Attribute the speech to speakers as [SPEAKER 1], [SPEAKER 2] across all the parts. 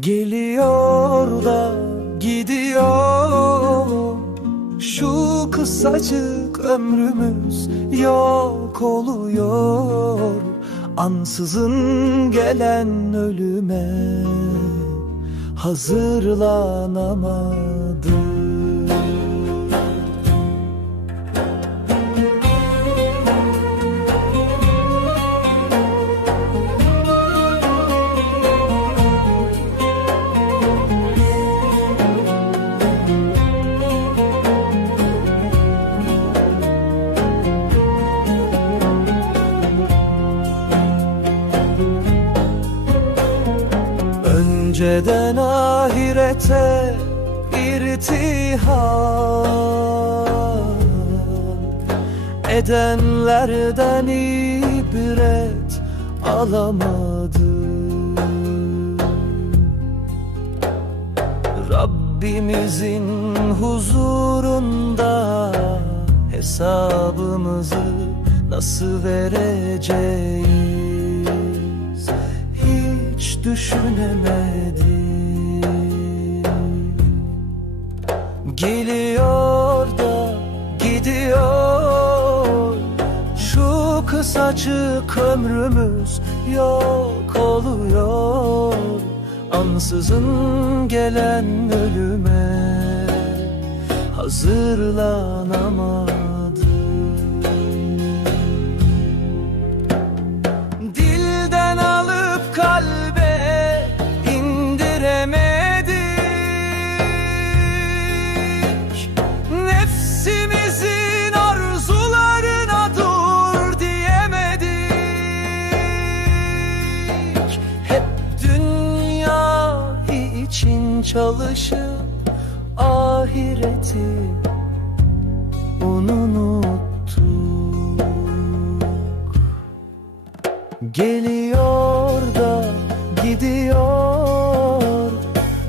[SPEAKER 1] Geliyor da gidiyor. Şu kısacık ömrümüz yok oluyor. Ansızın gelen ölüme hazırlanamadım Önceden ahirete irtihal Edenlerden ibret alamadı Rabbimizin huzurunda hesabımızı nasıl vereceğiz hiç düşünemedim. Geliyor da gidiyor. Şu kısacık ömrümüz yok oluyor. Ansızın gelen ölüme hazırlanamadım çalışıp ahireti unuttuk. Geliyor da gidiyor.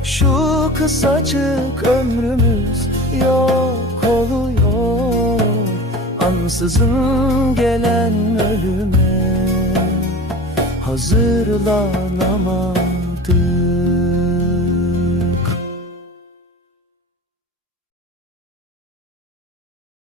[SPEAKER 1] Şu kısacık ömrümüz yok oluyor. Ansızın gelen ölüme hazırlanamadık